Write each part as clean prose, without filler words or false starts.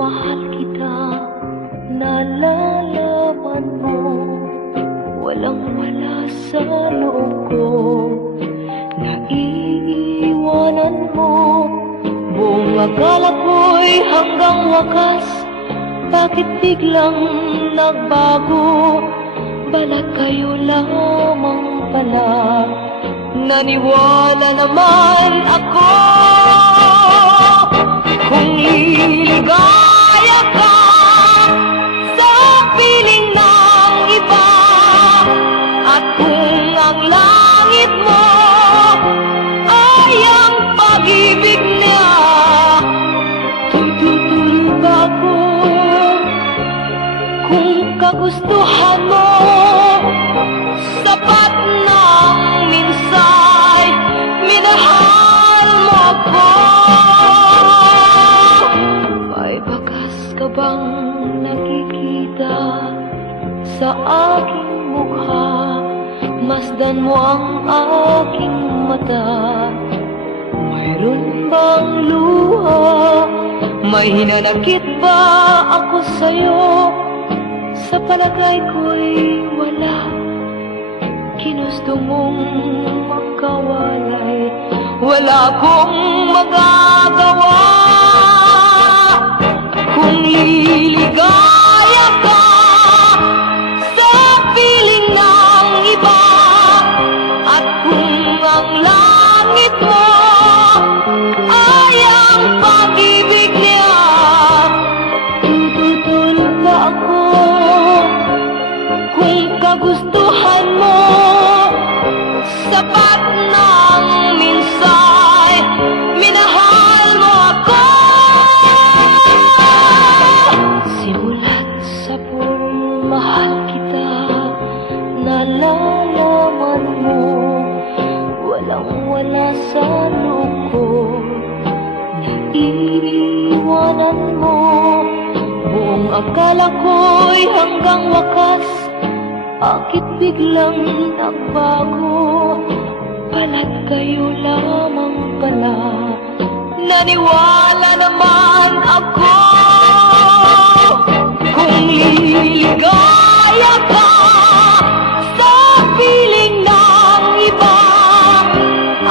mahal kita, nalalaman mo, walang-wala sa loob ko. Naiiwanan mo, buong akala ko'y hanggang wakas. Bakit biglang nagbago? Balat kayo lamang pala. Naniwala naman ako kung liligaya ka sa piling ng iba, at kung ang langit mo ay ang pag-ibig niya. Tututuloy ba ako kung kagustuhan mo? Sapat ng minsay, minahal mo ako. May bakas ka bang nakikita sa aking mukha? Masdan mo ang aking mata. Mayroon bang luha? May hinanakit ba ako sa'yo? Sa palagay ko'y wala. Ginusto mong magkawalay, wala akong magagawa. Kung liligaya ka sa piling ng iba, at kung ang langit mo ay ang pag-ibig niya, tututol ba ako kung kagustuhan mo? Sapat ng minsay, minahal mo ako. Simulat sa mahal kita, nalalaman mo, walang-wala sa loob ko. Naiiwanan mo, buong akala ko'y hanggang wakas. Bakit biglang nagbago? Balat kayo lamang pala. Naniwala naman ako kung liligaya ka sa piling ng iba,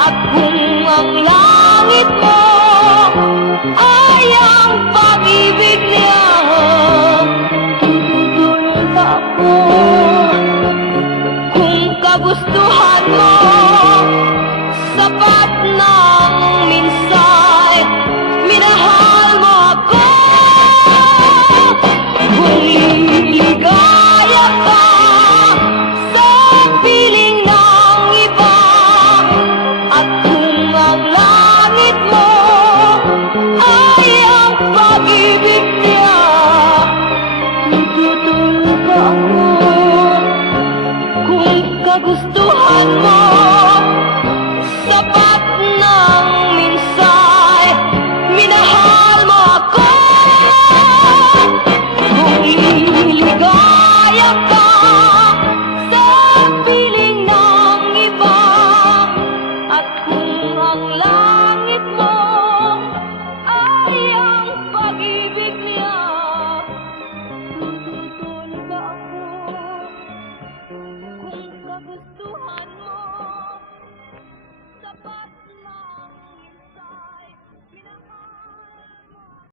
at kung ang langit mo ay ang pag-ibig niya, tututol ba ako kung kagustuhan mo? Sapat ng minsay, minahal mo ako. Kung liligaya ka sa piling ng iba, at kung ang langit mo ay ang pag-ibig niya, tututol ba ako kung kagustuhan mo?